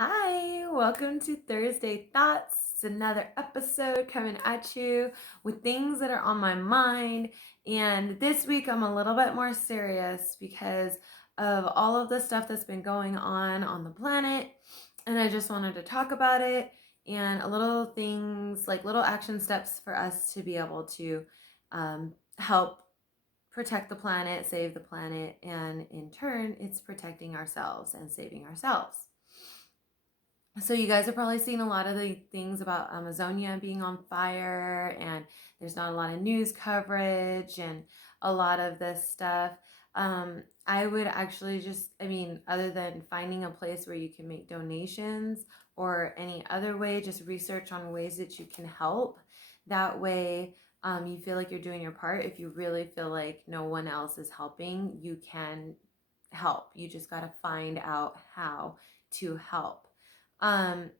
Hi, welcome to Thursday Thoughts. It's another episode coming at you with things that are on my mind. And this week I'm a little bit more serious because of all of the stuff that's been going on the planet. And I just wanted to talk about it and a little things like little action steps for us to be able to help protect the planet, save the planet, and in turn, it's protecting ourselves and saving ourselves. So you guys are probably seeing a lot of the things about Amazonia being on fire, and there's not a lot of news coverage and a lot of this stuff. I would actually other than finding a place where you can make donations or any other way, just research on ways that you can help. That way, you feel like you're doing your part. If you really feel like no one else is helping, you can help. You just got to find out how to help. Um,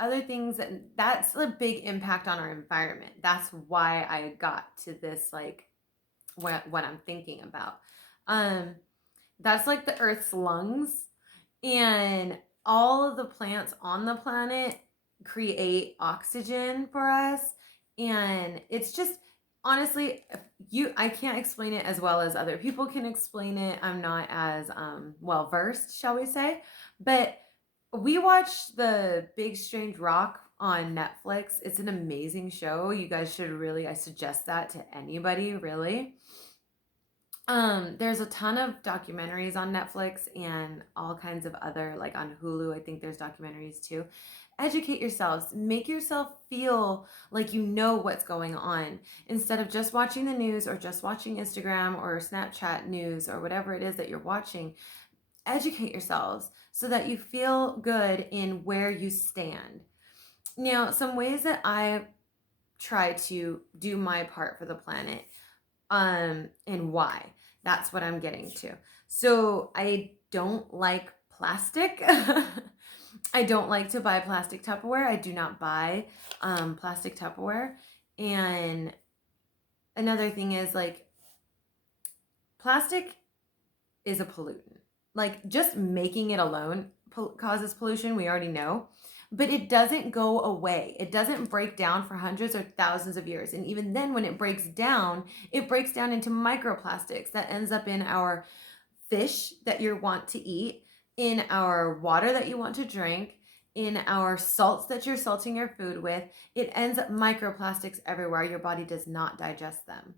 Other things that's a big impact on our environment. That's why I got to this, like what I'm thinking about. Um, that's like the Earth's lungs, and all of the plants on the planet create oxygen for us, and it's just honestly I can't explain it as well as other people can explain it. I'm not as well versed, shall we say, but we watched the Big Strange Rock on Netflix. It's an amazing show. You guys should I suggest that to anybody, really. There's a ton of documentaries on Netflix and all kinds of other, like on Hulu, I think there's documentaries too. Educate yourselves, make yourself feel like you know what's going on instead of just watching the news or just watching Instagram or Snapchat news or whatever it is that you're watching. Educate yourselves so that you feel good in where you stand. Now, some ways that I try to do my part for the planet, and why. That's what I'm getting to. So I don't like plastic. I don't like to buy plastic Tupperware. I do not buy plastic Tupperware. And another thing is, like, plastic is a pollutant. Like, just making it alone causes pollution, we already know. But it doesn't go away. It doesn't break down for hundreds or thousands of years. And even then, when it breaks down into microplastics that ends up in our fish that you want to eat, in our water that you want to drink, in our salts that you're salting your food with. It ends up microplastics everywhere. Your body does not digest them.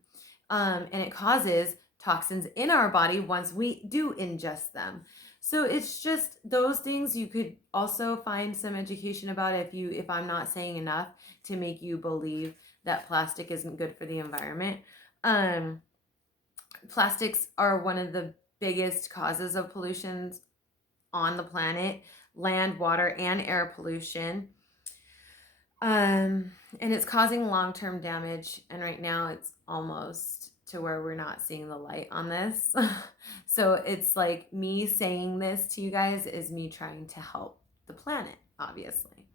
And it causes toxins in our body once we do ingest them. So it's just those things. You could also find some education about if I'm not saying enough to make you believe that plastic isn't good for the environment. Plastics are one of the biggest causes of pollutions on the planet: land, water, and air pollution. And it's causing long-term damage. And right now it's almost to where we're not seeing the light on this. So it's like me saying this to you guys is me trying to help the planet, obviously.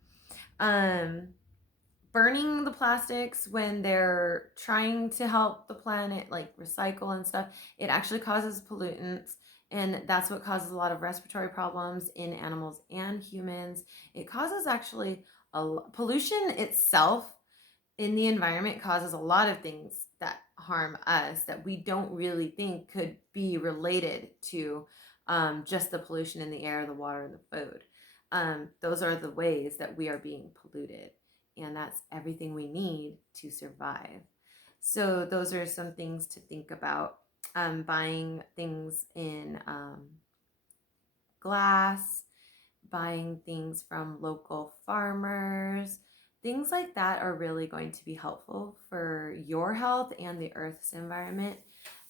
Burning the plastics when they're trying to help the planet, like recycle and stuff, it actually causes pollutants. And that's what causes a lot of respiratory problems in animals and humans. It causes actually pollution itself in the environment causes a lot of things that harm us that we don't really think could be related to just the pollution in the air, the water, and the food. Those are the ways that we are being polluted, and that's everything we need to survive. So those are some things to think about. Buying things in glass, buying things from local farmers, things like that are really going to be helpful for your health and the Earth's environment.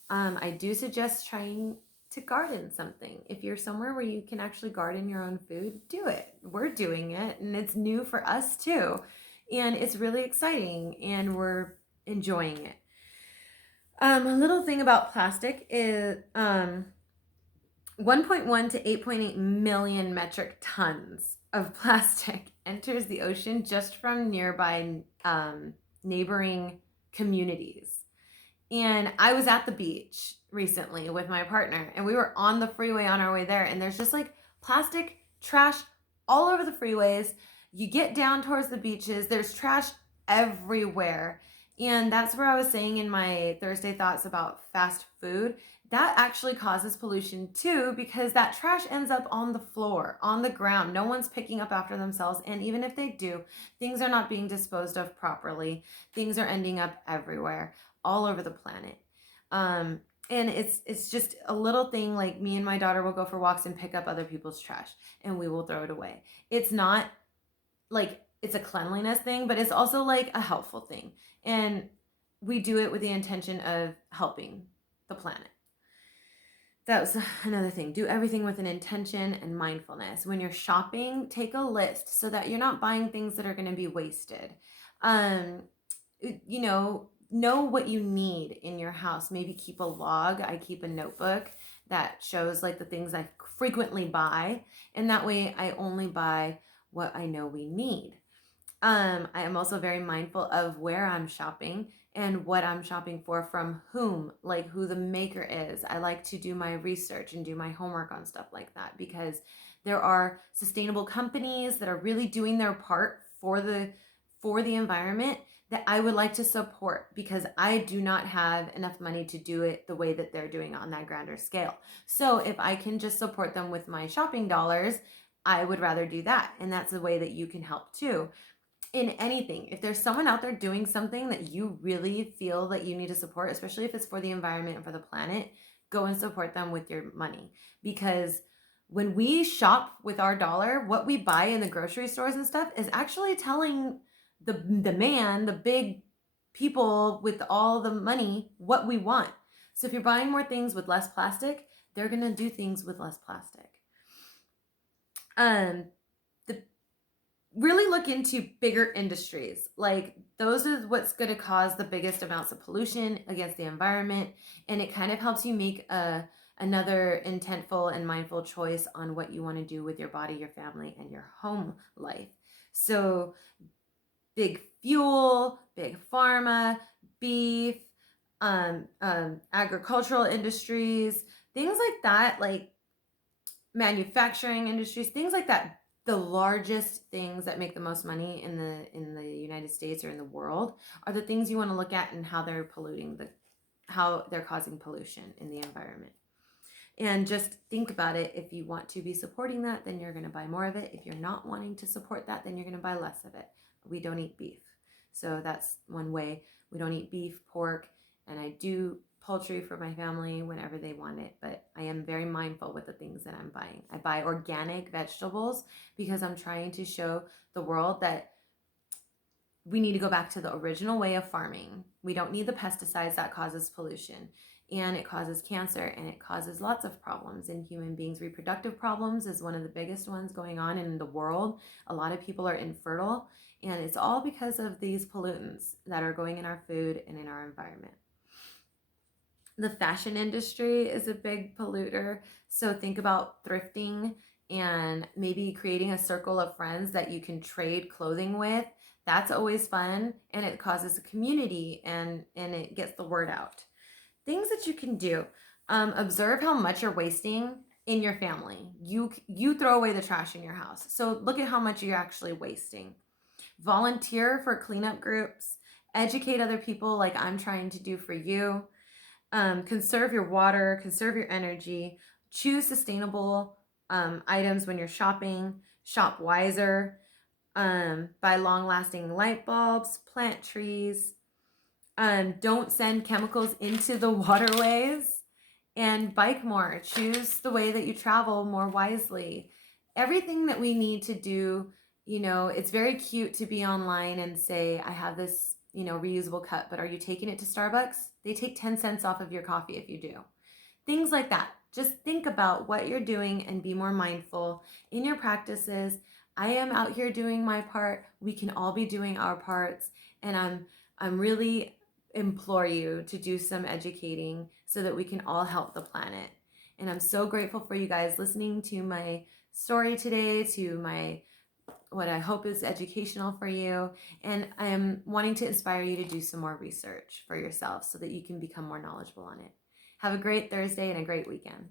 I do suggest trying to garden something. If you're somewhere where you can actually garden your own food, do it. We're doing it, and it's new for us too. And it's really exciting, and we're enjoying it. A little thing about plastic is 1.1 to 8.8 million metric tons of plastic enters the ocean just from nearby neighboring communities. And I was at the beach recently with my partner, and we were on the freeway on our way there, and there's just like plastic trash all over the freeways. You get down towards the beaches, there's trash everywhere. And that's where I was saying in my Thursday thoughts about fast food, that actually causes pollution too, because that trash ends up on the floor, on the ground. No one's picking up after themselves. And even if they do, things are not being disposed of properly. Things are ending up everywhere, all over the planet. And it's just a little thing, like me and my daughter will go for walks and pick up other people's trash and we will throw it away. It's not like it's a cleanliness thing, but it's also like a helpful thing. And we do it with the intention of helping the planet. That was another thing. Do everything with an intention and mindfulness. When you're shopping, take a list so that you're not buying things that are going to be wasted. You know what you need in your house. Maybe keep a log. I keep a notebook that shows like the things I frequently buy, and that way I only buy what I know we need. I am also very mindful of where I'm shopping and what I'm shopping for, from whom, like who the maker is. I like to do my research and do my homework on stuff like that, because there are sustainable companies that are really doing their part for the environment that I would like to support, because I do not have enough money to do it the way that they're doing on that grander scale. So if I can just support them with my shopping dollars, I would rather do that. And that's a way that you can help too. In anything, if there's someone out there doing something that you really feel that you need to support, especially if it's for the environment and for the planet, go and support them with your money. Because when we shop with our dollar, what we buy in the grocery stores and stuff is actually telling the big people with all the money what we want. So if you're buying more things with less plastic, they're going to do things with less plastic. Really look into bigger industries. Like those are what's going to cause the biggest amounts of pollution against the environment. And it kind of helps you make another intentful and mindful choice on what you want to do with your body, your family, and your home life. So big fuel, big pharma, beef, agricultural industries, things like that, like manufacturing industries, things like that. The largest things that make the most money in the United States or in the world are the things you want to look at and how they're how they're causing pollution in the environment. And just think about it. If you want to be supporting that, then you're going to buy more of it. If you're not wanting to support that, then you're going to buy less of it. We don't eat beef. So that's one way. We don't eat beef, pork, and I do poultry for my family whenever they want it, but I am very mindful with the things that I'm buying. I buy organic vegetables because I'm trying to show the world that we need to go back to the original way of farming. We don't need the pesticides that causes pollution, and it causes cancer, and it causes lots of problems in human beings. Reproductive problems is one of the biggest ones going on in the world. A lot of people are infertile, and it's all because of these pollutants that are going in our food and in our environment. The fashion industry is a big polluter. So think about thrifting and maybe creating a circle of friends that you can trade clothing with. That's always fun, and it causes a community, and it gets the word out. Things that you can do. Observe how much you're wasting in your family. You throw away the trash in your house. So look at how much you're actually wasting. Volunteer for cleanup groups. Educate other people like I'm trying to do for you. Conserve your water, conserve your energy, choose sustainable items when you're shopping, shop wiser, buy long-lasting light bulbs, plant trees, don't send chemicals into the waterways, and bike more. Choose the way that you travel more wisely. Everything that we need to do, it's very cute to be online and say, I have this reusable cup, but are you taking it to Starbucks? They take 10 cents off of your coffee if you do. Things like that. Just think about what you're doing and be more mindful in your practices. I am out here doing my part. We can all be doing our parts. And I'm really implore you to do some educating so that we can all help the planet. And I'm so grateful for you guys listening to my story today, to my what I hope is educational for you. And I am wanting to inspire you to do some more research for yourself so that you can become more knowledgeable on it. Have a great Thursday and a great weekend.